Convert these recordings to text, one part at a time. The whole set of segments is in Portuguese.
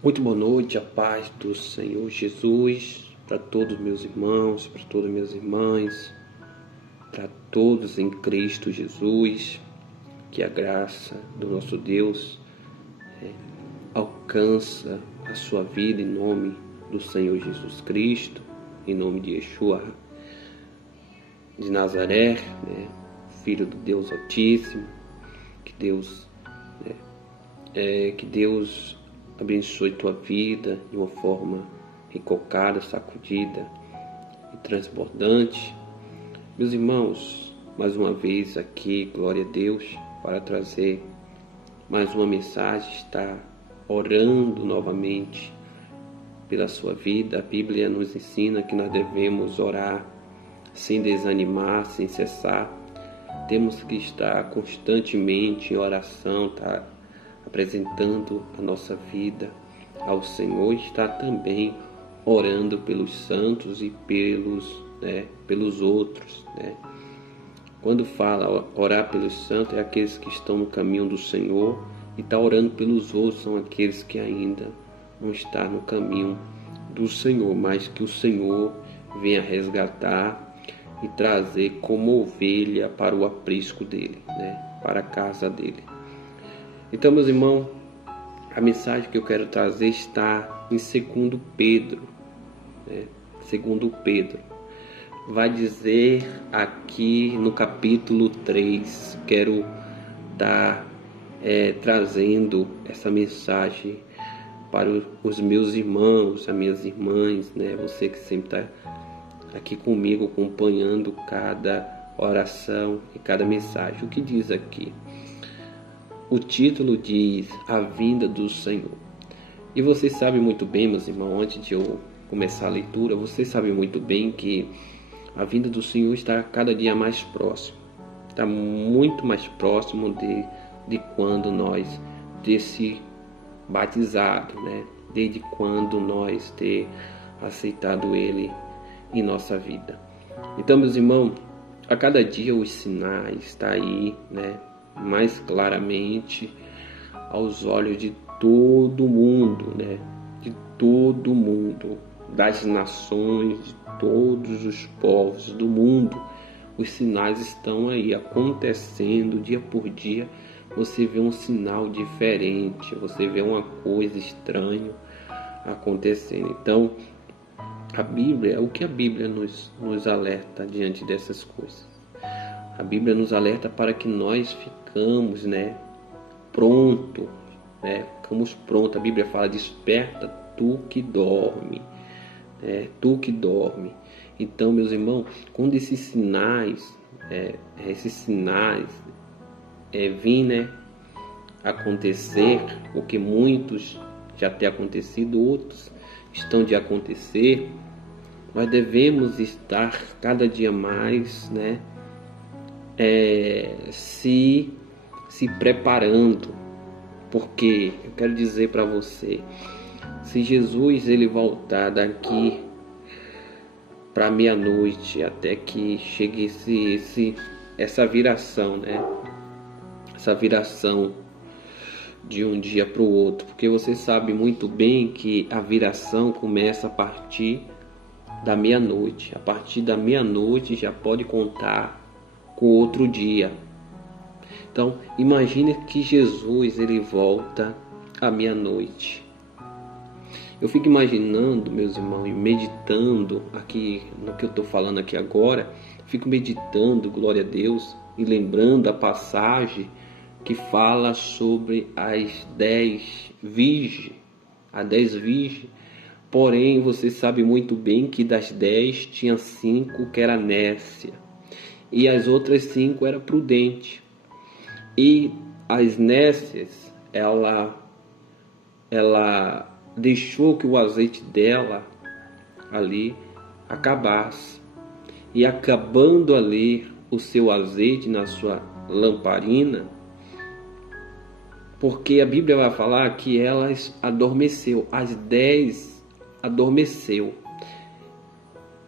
Muito boa noite, a paz do Senhor Jesus, para todos meus irmãos, para todas minhas irmãs, para todos em Cristo Jesus, que a graça do nosso Deus alcança a sua vida em nome do Senhor Jesus Cristo, em nome de Yeshua de Nazaré, Filho do Deus Altíssimo, que Deus abençoe tua vida de uma forma recalcada, sacudida e transbordante. Meus irmãos, mais uma vez aqui, glória a Deus, para trazer mais uma mensagem, está orando novamente pela sua vida. A Bíblia nos ensina que nós devemos orar sem desanimar, sem cessar. Temos que estar constantemente em oração, apresentando a nossa vida ao Senhor, está também orando pelos santos e pelos outros. Quando fala orar pelos santos, é aqueles que estão no caminho do Senhor, e está orando pelos outros são aqueles que ainda não estão no caminho do Senhor, mas que o Senhor venha resgatar e trazer como ovelha para o aprisco dele, para a casa dele. Então, meus irmãos, a mensagem que eu quero trazer está em 2 Pedro. 2 Pedro vai dizer aqui no capítulo 3, quero estar trazendo essa mensagem para os meus irmãos, as minhas irmãs, você que sempre está aqui comigo acompanhando cada oração e cada mensagem. O que diz aqui? O título diz A Vinda do Senhor. E você sabe muito bem, meus irmãos, antes de eu começar a leitura, você sabe muito bem que a vinda do Senhor está cada dia mais próximo. Está muito mais próximo de quando nós ter se batizado, desde quando nós ter aceitado Ele em nossa vida. Então, meus irmãos, a cada dia os sinais estão aí, mais claramente aos olhos de todo mundo, de todo mundo, das nações, de todos os povos do mundo. Os sinais estão aí acontecendo dia por dia. Você vê um sinal diferente, você vê uma coisa estranha acontecendo. Então, a Bíblia, o que a Bíblia nos alerta diante dessas coisas? A Bíblia nos alerta para que nós ficamos, ficamos prontos. A Bíblia fala: desperta tu que dorme, tu que dorme. Então, meus irmãos, quando esses sinais vêm, acontecer, porque muitos já têm acontecido, outros estão de acontecer, nós devemos estar cada dia mais, se preparando, porque eu quero dizer para você, se Jesus ele voltar daqui para meia-noite, até que chegue essa viração, essa viração de um dia para o outro, porque você sabe muito bem que a viração começa a partir da meia-noite. A partir da meia-noite já pode contar com outro dia. Então, imagine que Jesus ele volta à meia-noite. Eu fico imaginando, meus irmãos, e meditando aqui no que eu estou falando aqui agora. Fico meditando, glória a Deus, e lembrando a passagem que fala sobre as 10 virgens. As 10 virgens. Porém, você sabe muito bem que das 10 tinha 5 que era nécia, e as outras 5 era prudente. E as nécias, ela deixou que o azeite dela ali acabasse. E acabando ali o seu azeite na sua lamparina, porque a Bíblia vai falar que elas adormeceu, as 10 adormeceu.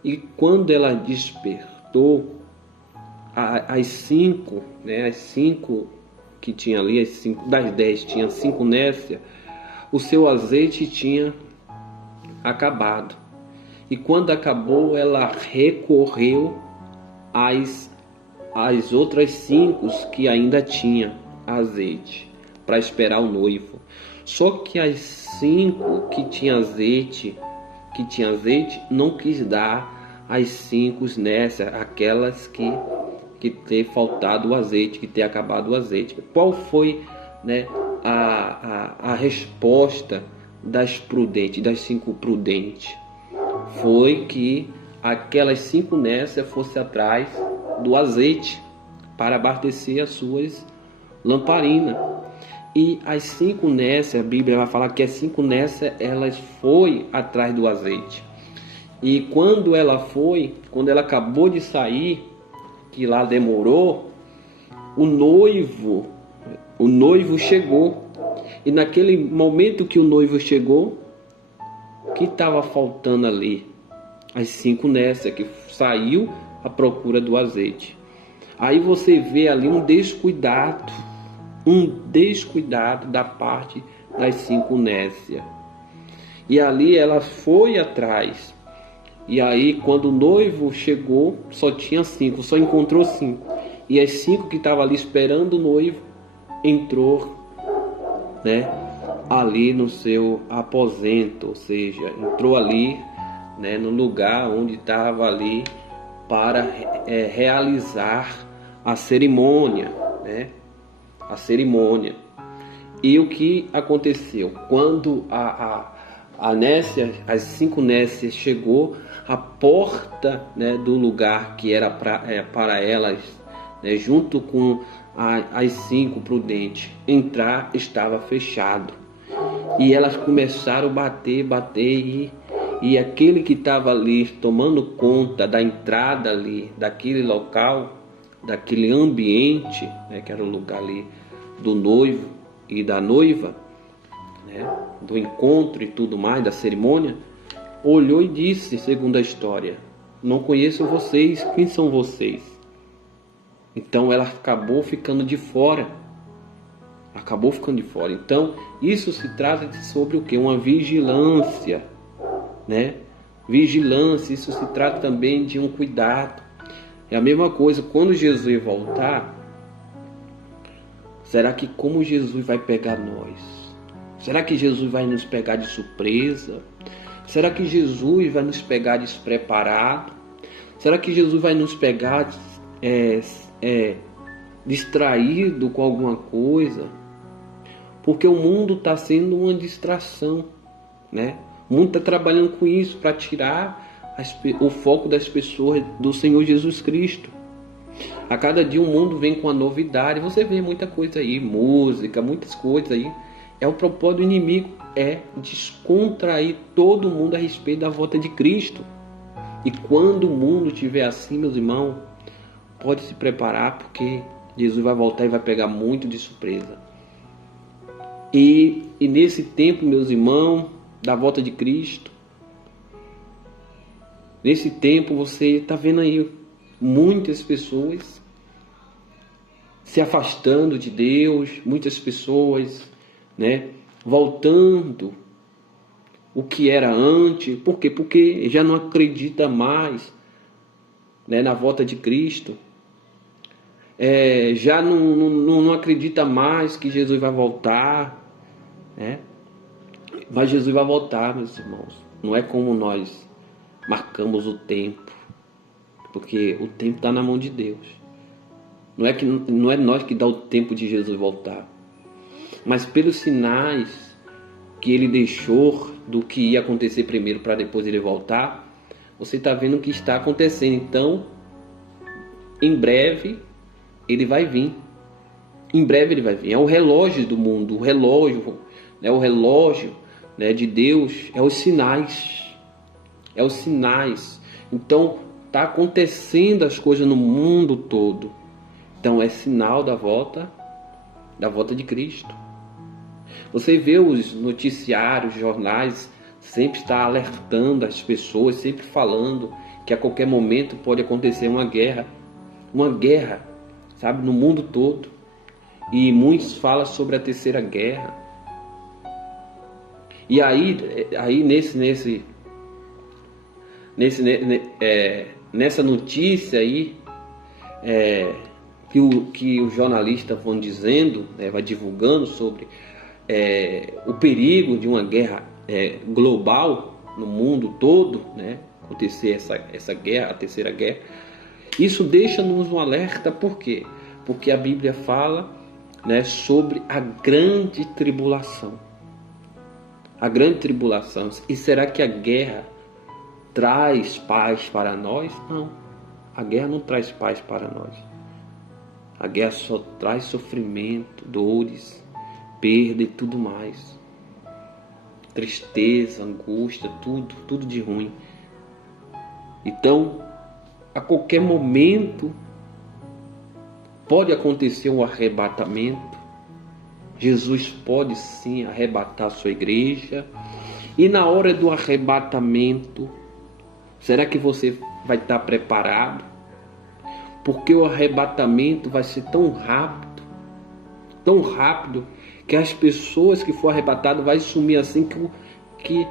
E quando ela despertou, as 5, as 5 que tinha ali, as 5 das 10 tinha 5 nécias, o seu azeite tinha acabado. E quando acabou, ela recorreu às outras 5 que ainda tinha azeite para esperar o noivo. Só que as 5 que tinha azeite, não quis dar as 5 nessa, aquelas que ter faltado o azeite, que ter acabado o azeite. Qual foi, né, a resposta das 5 prudentes? Foi que aquelas 5 nécias fossem atrás do azeite para abastecer as suas lamparinas. E as 5 nécias, a Bíblia vai falar que as 5 nécias, elas foi atrás do azeite. E quando ela acabou de sair, que lá demorou, o noivo chegou. E naquele momento que o noivo chegou, o que estava faltando ali? As 5 nécias que saiu à procura do azeite. Aí você vê ali um descuidado da parte das 5 nécias. E ali ela foi atrás. E aí quando o noivo chegou, só tinha 5, só encontrou 5. E as 5 que estavam ali esperando o noivo, entrou, né, ali no seu aposento, ou seja, entrou ali, né, no lugar onde estava ali para realizar a cerimônia, né? A cerimônia. E o que aconteceu? Quando a nécia, as 5 nécias chegou, a porta, né, do lugar que era para elas, né, junto com as 5 prudentes, entrar, estava fechado. E elas começaram a bater e aquele que estava ali tomando conta da entrada ali, daquele local, daquele ambiente, né, que era o lugar ali do noivo e da noiva, né, do encontro e tudo mais, da cerimônia, olhou e disse, segundo a história: não conheço vocês, quem são vocês? Então ela acabou ficando de fora. Então isso se trata sobre o que? Uma vigilância, né? Vigilância, isso se trata também de um cuidado. É a mesma coisa, quando Jesus voltar, será que como Jesus vai pegar nós? Será que Jesus vai nos pegar de surpresa? Será que Jesus vai nos pegar despreparado? Será que Jesus vai nos pegar distraído com alguma coisa? Porque o mundo está sendo uma distração, né? O mundo está trabalhando com isso para tirar o foco das pessoas do Senhor Jesus Cristo. A cada dia o mundo vem com a novidade. Você vê muita coisa aí, música, muitas coisas aí. O propósito do inimigo é descontrair todo mundo a respeito da volta de Cristo. E quando o mundo estiver assim, meus irmãos, pode se preparar, porque Jesus vai voltar e vai pegar muito de surpresa. E nesse tempo, meus irmãos, da volta de Cristo, nesse tempo você está vendo aí muitas pessoas se afastando de Deus, muitas pessoas, né, voltando o que era antes. Por quê? Porque já não acredita mais, né, na volta de Cristo. Já não acredita mais que Jesus vai voltar, né? Mas Jesus vai voltar, meus irmãos. Não é como nós marcamos o tempo, porque o tempo está na mão de Deus. Não é nós que dá o tempo de Jesus voltar, mas pelos sinais que ele deixou do que ia acontecer primeiro para depois ele voltar, você está vendo o que está acontecendo. Então, em breve ele vai vir. Em breve ele vai vir. É o relógio do mundo, o relógio, né, de Deus, é os sinais. É os sinais. Então, está acontecendo as coisas no mundo todo. Então, é sinal da volta de Cristo. Você vê os noticiários, jornais, sempre está alertando as pessoas, sempre falando que a qualquer momento pode acontecer uma guerra, sabe, no mundo todo. E muitos falam sobre a terceira guerra. E aí nessa notícia aí, que os jornalistas vão dizendo, vai divulgando sobre o perigo de uma guerra global no mundo todo, acontecer essa guerra, a terceira guerra. Isso deixa-nos um alerta, por quê? Porque a Bíblia fala, sobre a grande tribulação. A grande tribulação. E será que a guerra traz paz para nós? Não. A guerra não traz paz para nós. A guerra só traz sofrimento, dores, perda e tudo mais. Tristeza, angústia, tudo de ruim. Então, a qualquer momento pode acontecer um arrebatamento. Jesus pode sim arrebatar a sua igreja. E na hora do arrebatamento, será que você vai estar preparado? Porque o arrebatamento vai ser tão rápido, que as pessoas que for arrebatadas vai sumir assim que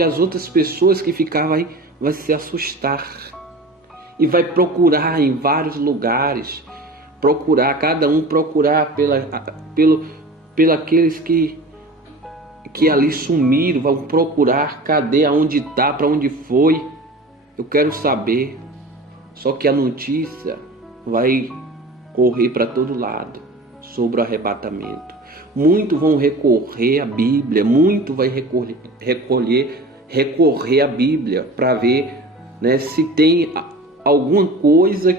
as outras pessoas que ficavam aí vai se assustar e vai procurar em vários lugares, cada um procurar pelo aqueles que ali sumiram, vão procurar, cadê, aonde está, para onde foi, eu quero saber. Só que a notícia vai correr para todo lado sobre o arrebatamento. Muitos vão recorrer à Bíblia, muito vai recorrer à Bíblia para ver, se tem alguma coisa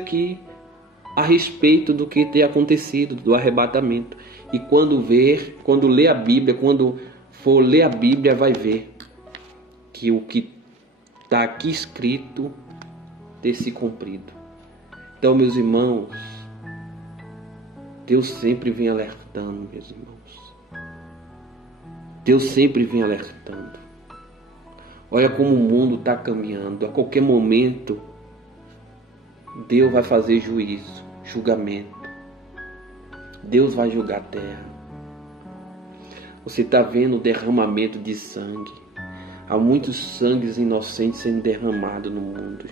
a respeito do que tem acontecido, do arrebatamento. E quando ler a Bíblia, quando for ler a Bíblia, vai ver que o que está aqui escrito ter se cumprido. Então, meus irmãos, Deus sempre vem alertando, meus irmãos. Deus sempre vem alertando. Olha como o mundo está caminhando. A qualquer momento, Deus vai fazer julgamento. Deus vai julgar a terra. Você está vendo o derramamento de sangue. Há muitos sangues inocentes sendo derramados no mundo.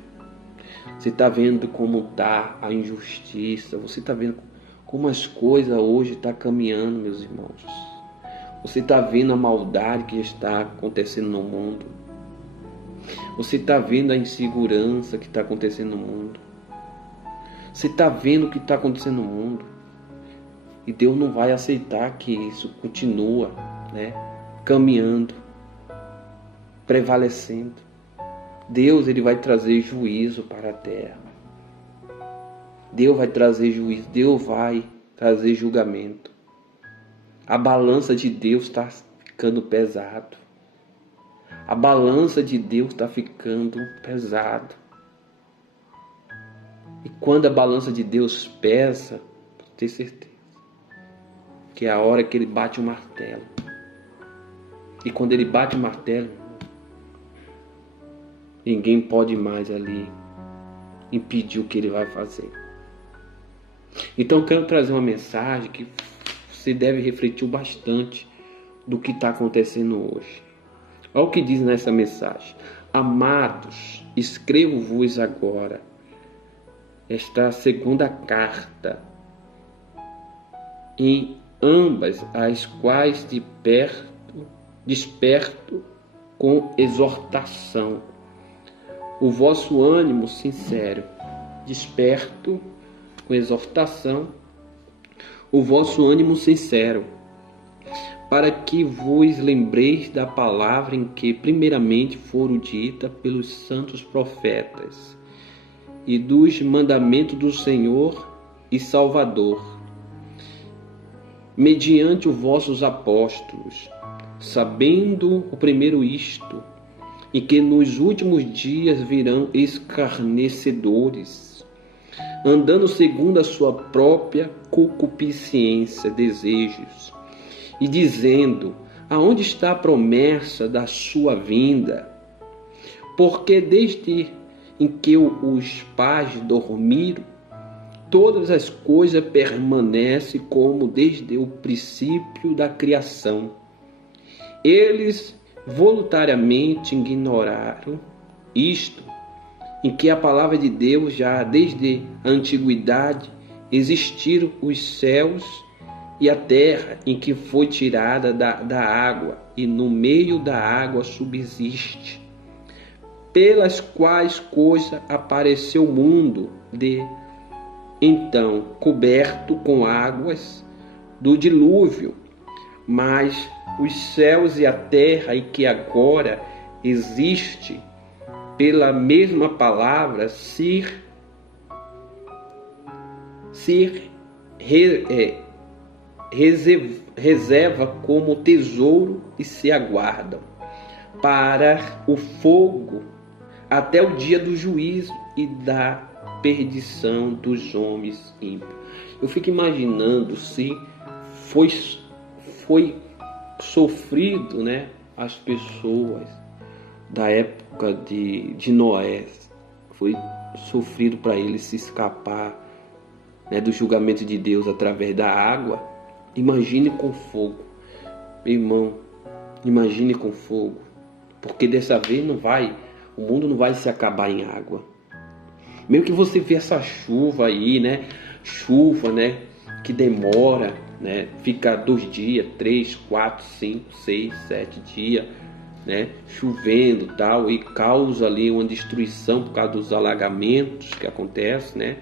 Você está vendo como está a injustiça. Você está vendo como as coisas hoje estão caminhando, meus irmãos. Você está vendo a maldade que está acontecendo no mundo. Você está vendo a insegurança que está acontecendo no mundo. Você está vendo o que está acontecendo no mundo. E Deus não vai aceitar que isso continue, caminhando, prevalecendo. Deus, ele vai trazer juízo para a terra. Deus vai trazer juízo. Deus vai trazer julgamento. A balança de Deus está ficando pesado. A balança de Deus está ficando pesado. E quando a balança de Deus pesa, tenho certeza que é a hora que ele bate o martelo. E quando ele bate o martelo, ninguém pode mais ali impedir o que ele vai fazer. Então eu quero trazer uma mensagem que você deve refletir bastante do que está acontecendo hoje. Olha o que diz nessa mensagem. Amados, escrevo-vos agora esta segunda carta, em ambas as quais desperto com exortação o vosso ânimo sincero. Desperto com exortação o vosso ânimo sincero, para que vos lembreis da palavra em que primeiramente foram dita pelos santos profetas, e dos mandamentos do Senhor e Salvador, mediante os vossos apóstolos, sabendo o primeiro isto, e que nos últimos dias virão escarnecedores, andando segundo a sua própria concupiscência, desejos, e dizendo: aonde está a promessa da sua vinda? Porque desde em que os pais dormiram, todas as coisas permanecem como desde o princípio da criação. Eles voluntariamente ignoraram isto, em que a palavra de Deus já desde a antiguidade existiram os céus e a terra, em que foi tirada da água, e no meio da água subsiste, pelas quais coisas apareceu o mundo, então coberto com águas do dilúvio, mas os céus e a terra, em que agora existe, pela mesma palavra, reserva como tesouro e se aguardam para o fogo até o dia do juízo e da perdição dos homens ímpios. Eu fico imaginando se foi sofrido, né, as pessoas da época de Noé, foi sofrido para eles se escapar, né, do julgamento de Deus através da água. Imagine com fogo, meu irmão, imagine com fogo, porque dessa vez o mundo não vai se acabar em água. Meio que você vê essa chuva aí, né, que demora, né, fica 2 dias, 3, 4, 5, 6, 7 dias, né, chovendo tal, e causa ali uma destruição por causa dos alagamentos que acontecem, né?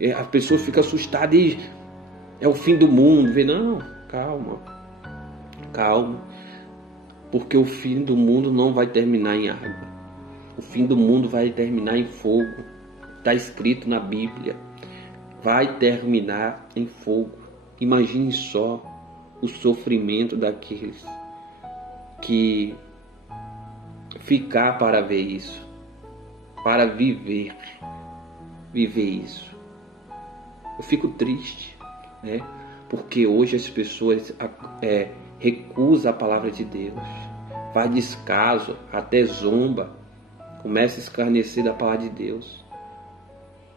E a pessoa fica assustada e é o fim do mundo. Não, calma, porque o fim do mundo não vai terminar em água. O fim do mundo vai terminar em fogo. Está escrito na Bíblia. Vai terminar em fogo. Imagine só o sofrimento daqueles que ficar para ver isso, para viver isso. Eu fico triste, né? Porque hoje as pessoas recusam a palavra de Deus, faz descaso, até zomba, começa a escarnecer da palavra de Deus,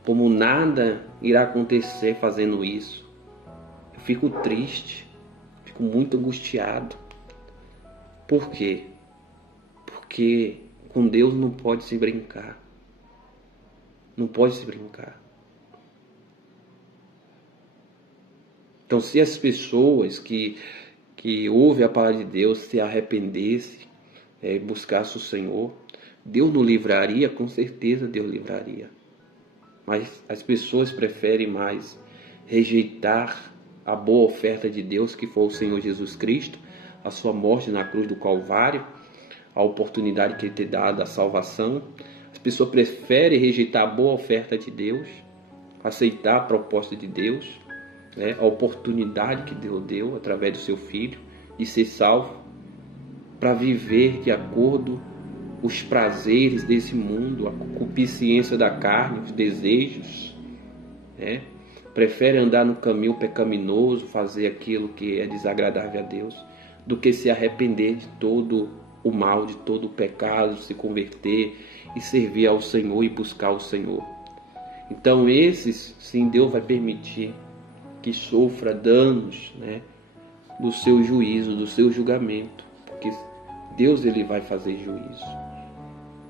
como nada irá acontecer fazendo isso. Eu fico triste, fico muito angustiado. Por quê? Porque com Deus não pode se brincar. Não pode se brincar. Então, se as pessoas que ouvem a palavra de Deus se arrependessem, buscassem o Senhor, Deus não livraria? Com certeza Deus livraria. Mas as pessoas preferem mais rejeitar a boa oferta de Deus, que foi o Senhor Jesus Cristo, a sua morte na cruz do Calvário, a oportunidade que Ele te dá da salvação. As pessoas preferem rejeitar a boa oferta de Deus, aceitar a proposta de Deus, né, a oportunidade que Deus deu através do seu Filho de ser salvo, para viver de acordo com os prazeres desse mundo, a concupiscência da carne, os desejos, né? Prefere andar no caminho pecaminoso, fazer aquilo que é desagradável a Deus, do que se arrepender de todo o mal, de todo o pecado, se converter e servir ao Senhor e buscar o Senhor. Então esses, sim, Deus vai permitir que sofra danos, né, do seu juízo, do seu julgamento, porque Deus, Ele vai fazer juízo.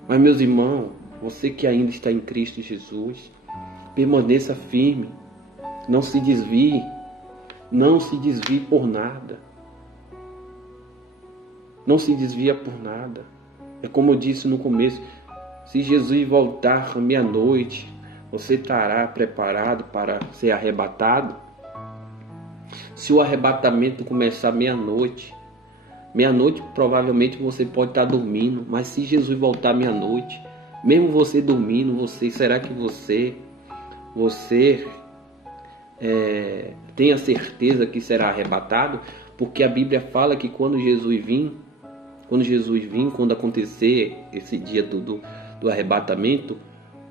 Mas, meus irmãos, você que ainda está em Cristo Jesus, permaneça firme, não se desvie por nada. Não se desvia por nada. É como eu disse no começo, se Jesus voltar à meia-noite, você estará preparado para ser arrebatado? Se o arrebatamento começar meia-noite provavelmente você pode estar dormindo, mas se Jesus voltar meia-noite, mesmo você dormindo, será que você tem a certeza que será arrebatado? Porque a Bíblia fala que quando acontecer esse dia do arrebatamento,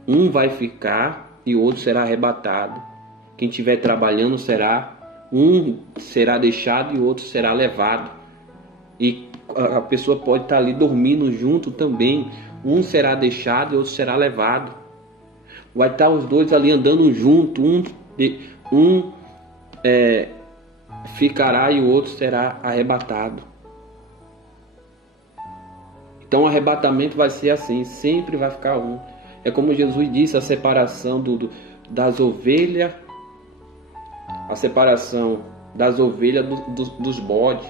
um vai ficar e o outro será arrebatado. Quem estiver trabalhando um será deixado e o outro será levado. E a pessoa pode estar ali dormindo junto também. Um será deixado e outro será levado. Vai estar os dois ali andando junto. Um ficará e o outro será arrebatado. Então o arrebatamento vai ser assim, sempre vai ficar um. É como Jesus disse, a separação das ovelhas, a separação das ovelhas dos bodes,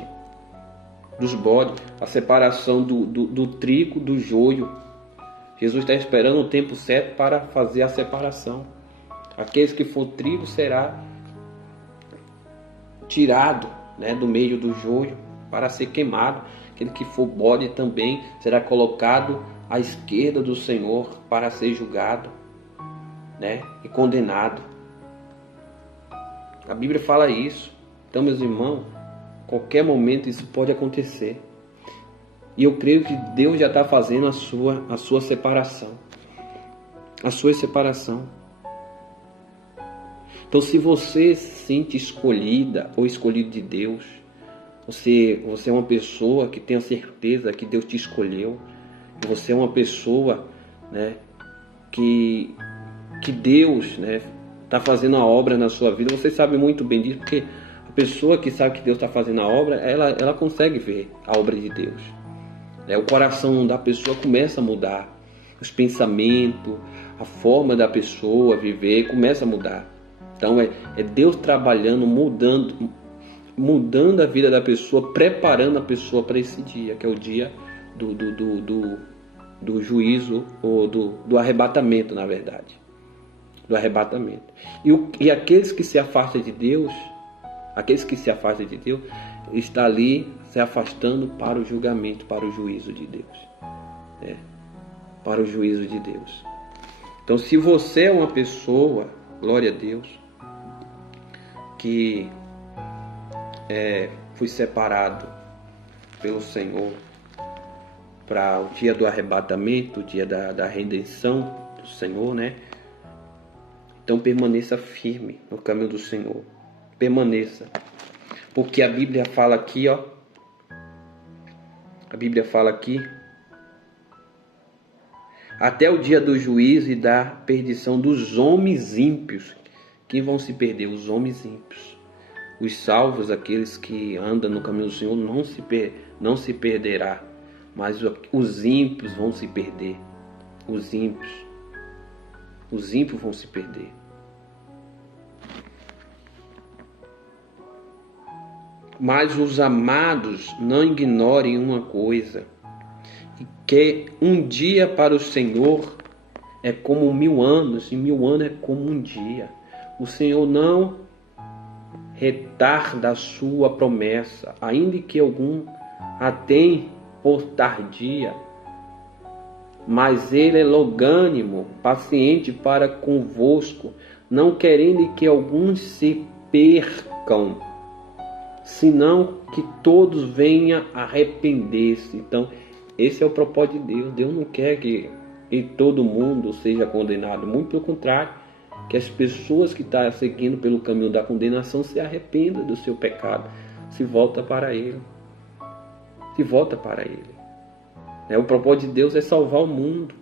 a separação do trigo do joio. Jesus está esperando o tempo certo para fazer a separação. Aqueles que for trigo será tirado, né, do meio do joio para ser queimado. Aquele que for bode também será colocado à esquerda do Senhor para ser julgado, né, e condenado. A Bíblia fala isso. Então, meus irmãos, qualquer momento isso pode acontecer. E eu creio que Deus já está fazendo a sua separação. A sua separação. Então, se você se sente escolhida ou escolhido de Deus, você é uma pessoa que tem a certeza que Deus te escolheu. Você é uma pessoa, né, que Deus, né, está fazendo a obra na sua vida. Você sabe muito bem disso, porque a pessoa que sabe que Deus está fazendo a obra, ela consegue ver a obra de Deus. O coração da pessoa começa a mudar. Os pensamentos, a forma da pessoa viver começa a mudar. Então é Deus trabalhando, mudando a vida da pessoa, preparando a pessoa para esse dia, que é o dia do juízo, ou do arrebatamento, na verdade. Do arrebatamento. E aqueles que se afastam de Deus, está ali se afastando para o julgamento, para o juízo de Deus. Para o juízo de Deus. Então, se você é uma pessoa, glória a Deus, que foi separado pelo Senhor para o dia do arrebatamento, o dia da redenção do Senhor, né? Então permaneça firme no caminho do Senhor. Permaneça. Porque a Bíblia fala aqui, ó. A Bíblia fala aqui. Até o dia do juízo e da perdição dos homens ímpios. Quem vão se perder? Os homens ímpios. Os salvos, aqueles que andam no caminho do Senhor, não se perderá. Mas os ímpios vão se perder. Os ímpios vão se perder. Mas os amados, não ignorem uma coisa, que um dia para o Senhor é como 1000 anos, e 1000 anos é como um dia. O Senhor não retarda a sua promessa, ainda que algum a tem por tardia, mas Ele é longânimo, paciente para convosco, não querendo que alguns se percam, senão que todos venham a arrepender-se. Então, esse é o propósito de Deus. Deus não quer que todo mundo seja condenado. Muito pelo contrário, que as pessoas que estão seguindo pelo caminho da condenação se arrependam do seu pecado. Se volta para Ele. Se volta para Ele. O propósito de Deus é salvar o mundo.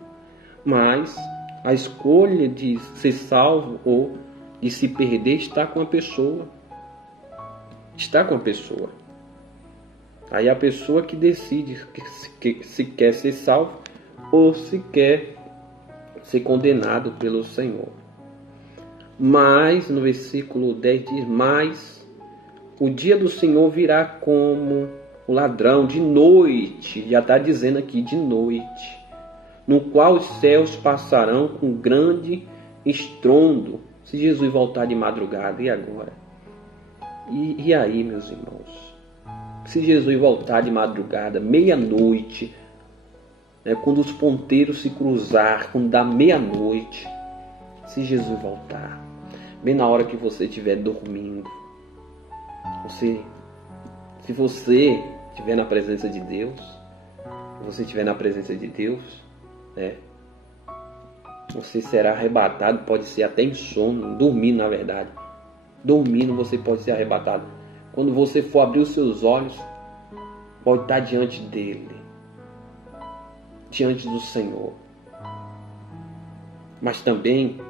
Mas a escolha de ser salvo ou de se perder está com a pessoa. Está com a pessoa. Aí a pessoa que decide se quer ser salvo ou se quer ser condenado pelo Senhor. Mas, no versículo 10 diz, mas o dia do Senhor virá como o ladrão de noite, já está dizendo aqui, de noite, no qual os céus passarão com grande estrondo. Se Jesus voltar de madrugada, e agora? E aí, meus irmãos? Se Jesus voltar de madrugada, meia-noite, quando os ponteiros se cruzar, quando dá meia-noite, se Jesus voltar, bem na hora que você estiver dormindo, se você estiver na presença de Deus, você será arrebatado, pode ser até em sono, dormindo na verdade. Dormindo você pode ser arrebatado. Quando você for abrir os seus olhos, pode estar diante dele, diante do Senhor. Mas também,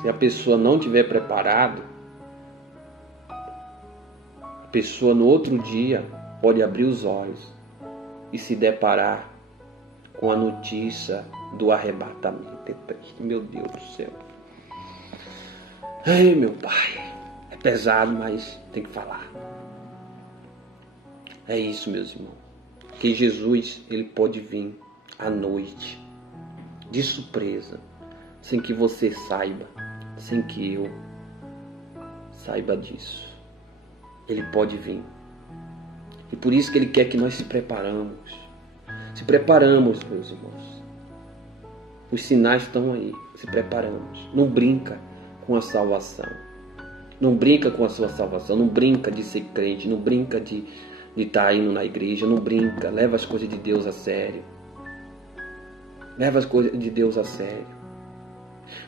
se a pessoa não estiver preparada, a pessoa no outro dia pode abrir os olhos e se deparar com a notícia do arrebatamento. É triste, meu Deus do céu. Ai, meu Pai, é pesado, mas tem que falar. É isso, meus irmãos. Que Jesus, ele pode vir à noite, de surpresa, sem que você saiba, sem que eu saiba disso. Ele pode vir. E por isso que ele quer que nós se preparamos. Se preparamos, meus irmãos. Os sinais estão aí. Se preparamos. Não brinca com a salvação. Não brinca com a sua salvação. Não brinca de ser crente. Não brinca de estar indo na igreja. Não brinca. Leva as coisas de Deus a sério. Leva as coisas de Deus a sério.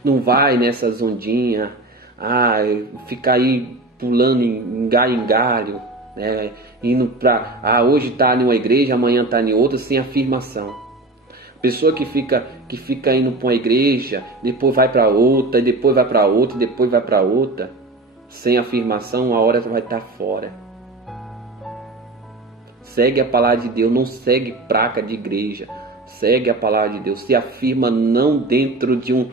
Não vai nessas ondinhas. Ficar aí pulando em galho, né? Indo para hoje está em uma igreja, amanhã está em outra, sem afirmação. Pessoa que fica indo para uma igreja, depois vai para outra, e depois vai para outra, e depois vai para outra, sem afirmação, uma hora vai estar fora. Segue a palavra de Deus, não segue placa de igreja. Segue a palavra de Deus, se afirma não dentro de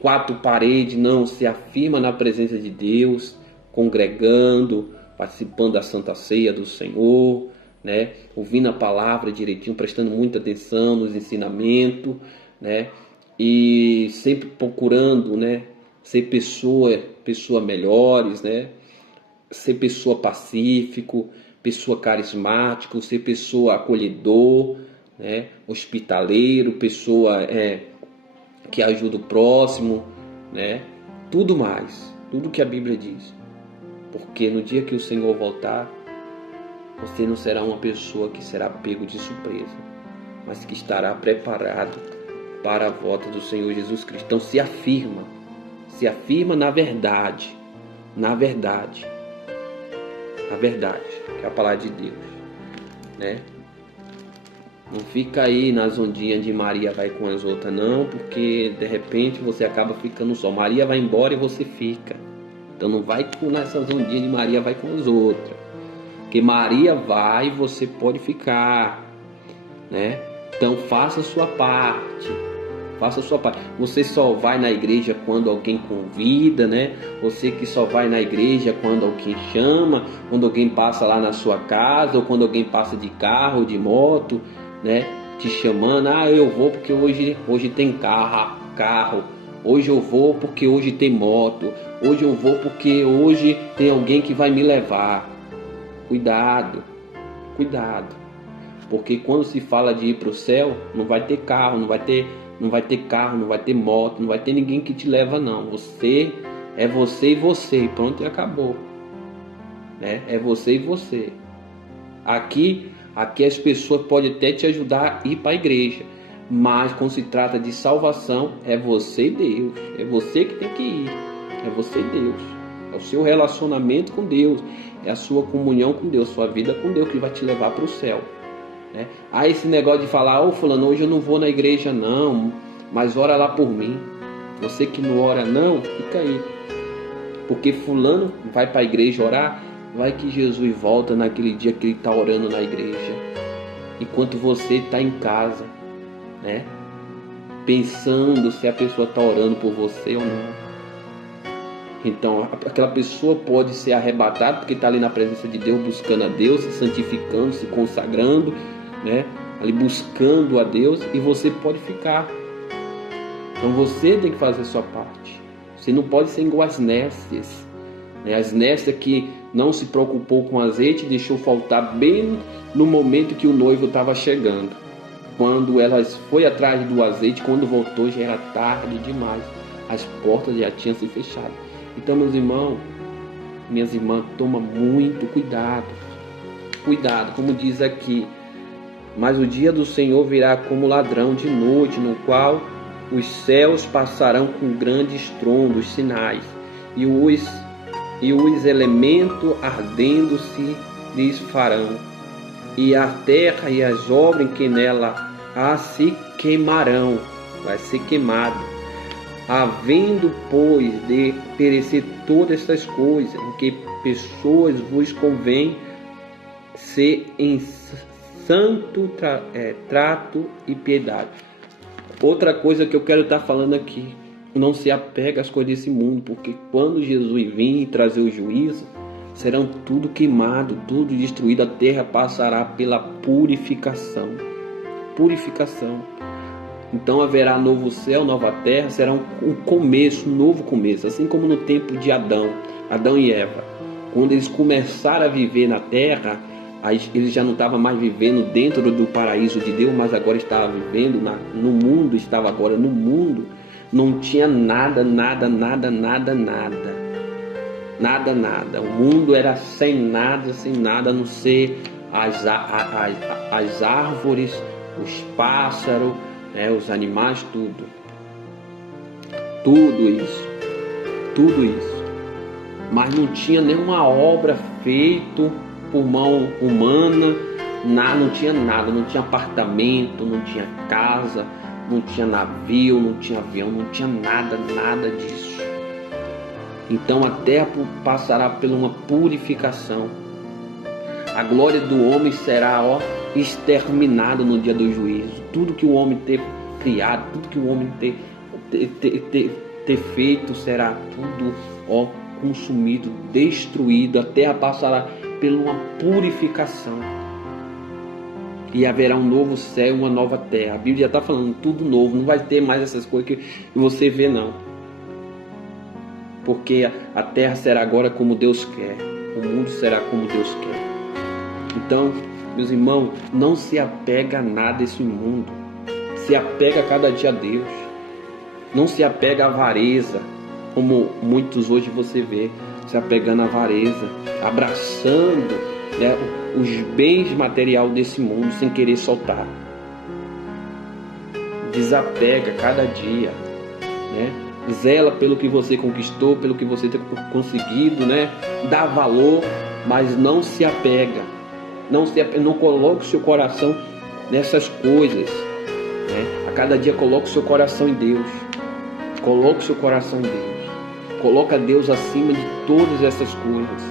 quatro paredes, não, se afirma na presença de Deus, congregando, participando da Santa Ceia do Senhor, né? Ouvindo a palavra direitinho, prestando muita atenção nos ensinamentos, né? E sempre procurando, né? Ser pessoa melhores, né? Ser pessoa pacífico, pessoa carismático, ser pessoa acolhedor, né? Hospitaleiro, pessoa que ajuda o próximo, né? Tudo mais, tudo que a Bíblia diz. Porque no dia que o Senhor voltar, você não será uma pessoa que será pego de surpresa, mas que estará preparado para a volta do Senhor Jesus Cristo. Então se afirma na verdade, que é a palavra de Deus, né? Não fica aí nas ondinhas de Maria vai com as outras, não, porque de repente você acaba ficando só. Maria vai embora e você fica. Então não vai nessas ondinhas de Maria vai com as outras. Porque Maria vai e você pode ficar, né? Então faça a sua parte. Faça a sua parte. Você só vai na igreja quando alguém convida, né? Você que só vai na igreja quando alguém chama, quando alguém passa lá na sua casa, ou quando alguém passa de carro ou de moto, né? Te chamando, eu vou porque hoje tem carro. Hoje eu vou porque hoje tem moto. Hoje eu vou porque hoje tem alguém que vai me levar. Cuidado. Porque quando se fala de ir para o céu, não vai ter carro, não vai ter moto, não vai ter ninguém que te leva, não. Você é você e você, pronto, e acabou, né? É você e você. Aqui as pessoas podem até te ajudar a ir para a igreja, mas quando se trata de salvação, é você e Deus. É você que tem que ir. É você e Deus. É o seu relacionamento com Deus. É a sua comunhão com Deus, sua vida com Deus que vai te levar para o céu, né? Esse negócio de falar, fulano, hoje eu não vou na igreja não, mas ora lá por mim. Você que não ora não, fica aí. Porque fulano vai para a igreja orar, vai que Jesus volta naquele dia que ele está orando na igreja, enquanto você está em casa, né? Pensando se a pessoa está orando por você ou não. Então aquela pessoa pode ser arrebatada porque está ali na presença de Deus, buscando a Deus, se santificando, se consagrando, né? Ali buscando a Deus, e você pode ficar. Então você tem que fazer a sua parte. Você não pode ser igual as nécias, né? As nécias que não se preocupou com azeite, deixou faltar bem no momento que o noivo estava chegando. Quando elas foi atrás do azeite, quando voltou já era tarde demais. As portas já tinham se fechado. Então, meus irmãos, minhas irmãs, toma muito cuidado. Cuidado, como diz aqui. Mas o dia do Senhor virá como ladrão de noite, no qual os céus passarão com grande estrondo, os sinais, e os elementos ardendo se lhes farão, e a terra e as obras que nela há se queimarão, vai ser queimado. Havendo, pois, de perecer todas estas coisas, em que pessoas vos convém ser santo trato e piedade. Outra coisa que eu quero estar falando aqui, não se apega às coisas desse mundo, porque quando Jesus vir e trazer o juízo, serão tudo queimado, tudo destruído, a terra passará pela purificação. Purificação. Então haverá novo céu, nova terra, será um começo, um novo começo, assim como no tempo de Adão e Eva. Quando eles começaram a viver na terra, eles já não estavam mais vivendo dentro do paraíso de Deus, mas agora estavam vivendo no mundo, estava agora no mundo, não tinha nada. O mundo era sem nada, a não ser as árvores, os pássaros, os animais, tudo isso. Mas não tinha nenhuma obra feita por mão humana, não tinha nada, não tinha apartamento, não tinha casa, não tinha navio, não tinha avião, não tinha nada disso. Então a terra passará por uma purificação. A glória do homem será exterminada no dia do juízo. Tudo que o homem ter criado, tudo que o homem ter feito será tudo consumido, destruído. A terra passará por uma purificação. E haverá um novo céu e uma nova terra. A Bíblia já está falando tudo novo. Não vai ter mais essas coisas que você vê, não. Porque a terra será agora como Deus quer. O mundo será como Deus quer. Então, meus irmãos, não se apega a nada desse mundo. Se apega cada dia a Deus. Não se apega à avareza, como muitos hoje você vê, se apegando à avareza, abraçando os bens materiais desse mundo sem querer soltar. Desapega cada dia, zela pelo que você conquistou, pelo que você tem conseguido, dá valor, mas não se apega. Não coloque o seu coração nessas coisas. A cada dia coloque o seu coração em Deus. Coloque o seu coração em Deus. Coloque Deus acima de todas essas coisas,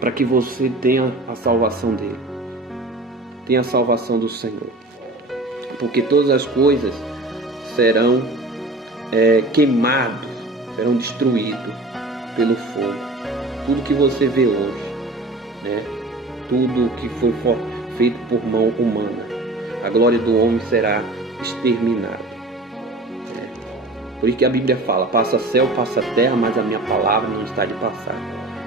para que você tenha a salvação dele. Tenha a salvação do Senhor. Porque todas as coisas serão queimadas, serão destruídas pelo fogo. Tudo que você vê hoje, tudo que foi feito por mão humana, a glória do homem será exterminada. Por isso que a Bíblia fala: passa céu, passa terra, mas a minha palavra não está de passar.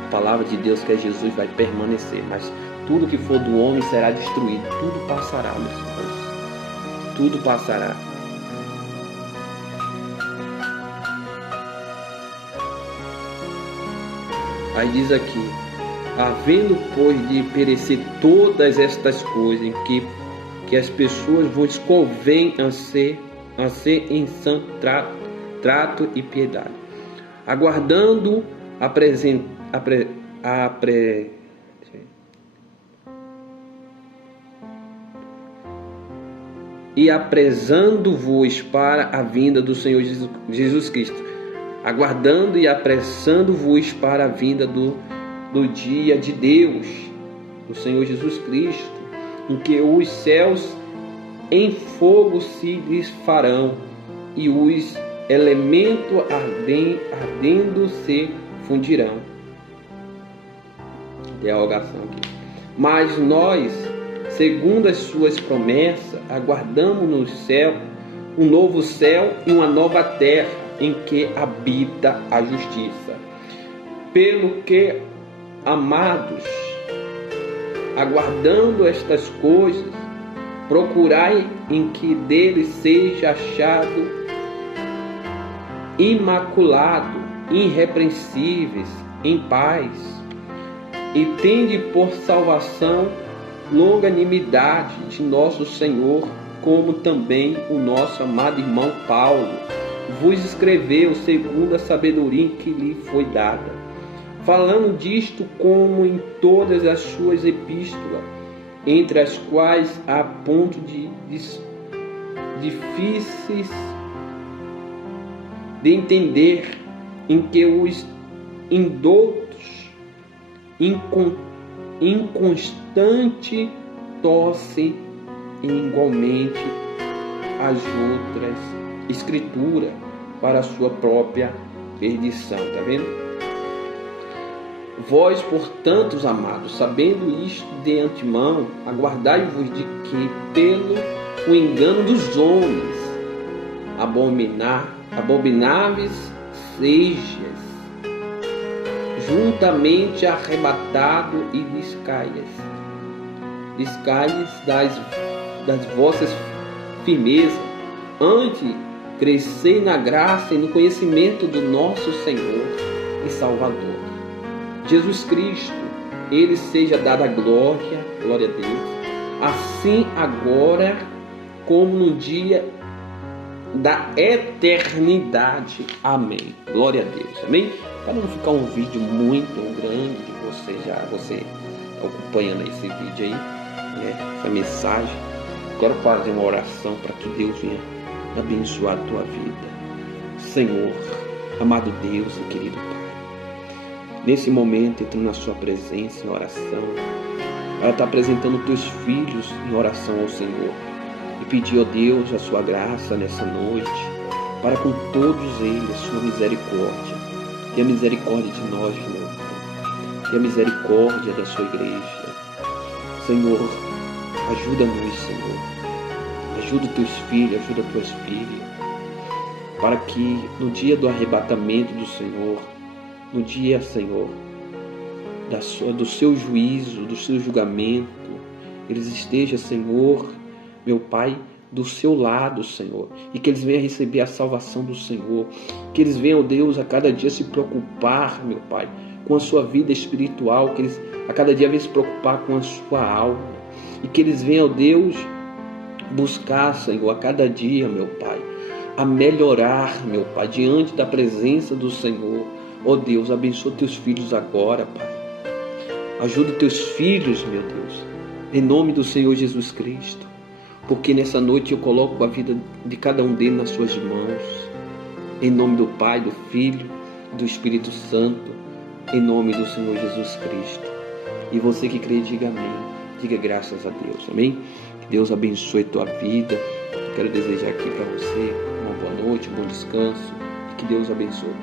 A palavra de Deus, que é Jesus, vai permanecer, mas tudo que for do homem será destruído. Tudo passará, meus irmãos. Tudo passará. Aí diz aqui: havendo, pois, de perecer todas estas coisas em que as pessoas vos convém a ser em santo trato e piedade, aguardando e apressando-vos para a vinda do Senhor Jesus Cristo, aguardando e apressando-vos para a vinda do dia de Deus, do Senhor Jesus Cristo, em que os céus em fogo se desfarão e os elementos ardendo se fundirão. Interrogação aqui. Mas nós, segundo as suas promessas, aguardamos no céu um novo céu e uma nova terra em que habita a justiça. Pelo que, amados, aguardando estas coisas, procurai em que dele seja achado imaculado, irrepreensíveis, em paz, e tende por salvação longanimidade de nosso Senhor, como também o nosso amado irmão Paulo vos escreveu segundo a sabedoria que lhe foi dada, falando disto como em todas as suas epístolas, entre as quais há ponto de difíceis de entender, em que os indoutos, inconstante torce igualmente as outras escrituras para a sua própria perdição. Está vendo? Vós, portanto, amados, sabendo isto de antemão, aguardai-vos de que, pelo o engano dos homens, abomináveis sejas, juntamente arrebatado e descaias das vossas firmezas, antes crescei na graça e no conhecimento do nosso Senhor e Salvador Jesus Cristo. Ele seja dada a glória a Deus, assim agora como no dia da eternidade. Amém. Glória a Deus. Amém. Para não ficar um vídeo muito grande, que você está acompanhando esse vídeo aí, né, essa mensagem, quero fazer uma oração para que Deus venha abençoar a tua vida. Senhor, amado Deus e querido Pai, nesse momento entrando na sua presença em oração, ela está apresentando teus filhos em oração ao Senhor e pedir, ó Deus, a sua graça nessa noite, para com todos eles, sua misericórdia. Que a misericórdia de nós, meu Pai, que a misericórdia da sua igreja. Senhor, ajuda-nos, Senhor. Ajuda os teus filhos, ajuda as tuas filhas, para que no dia do arrebatamento do Senhor, no dia, Senhor, do seu juízo, do seu julgamento, eles estejam, Senhor, meu Pai, do seu lado, Senhor, e que eles venham receber a salvação do Senhor, que eles venham, Deus, a cada dia se preocupar, meu Pai, com a sua vida espiritual, que eles a cada dia venham se preocupar com a sua alma, e que eles venham, Deus, buscar, Senhor, a cada dia, meu Pai, a melhorar, meu Pai, diante da presença do Senhor. Ó Deus, abençoa teus filhos agora, Pai. Ajuda teus filhos, meu Deus, em nome do Senhor Jesus Cristo. Porque nessa noite eu coloco a vida de cada um deles nas suas mãos. Em nome do Pai, do Filho, do Espírito Santo. Em nome do Senhor Jesus Cristo. E você que crê, diga amém. Diga graças a Deus. Amém? Que Deus abençoe a tua vida. Eu quero desejar aqui para você uma boa noite, um bom descanso. E que Deus abençoe.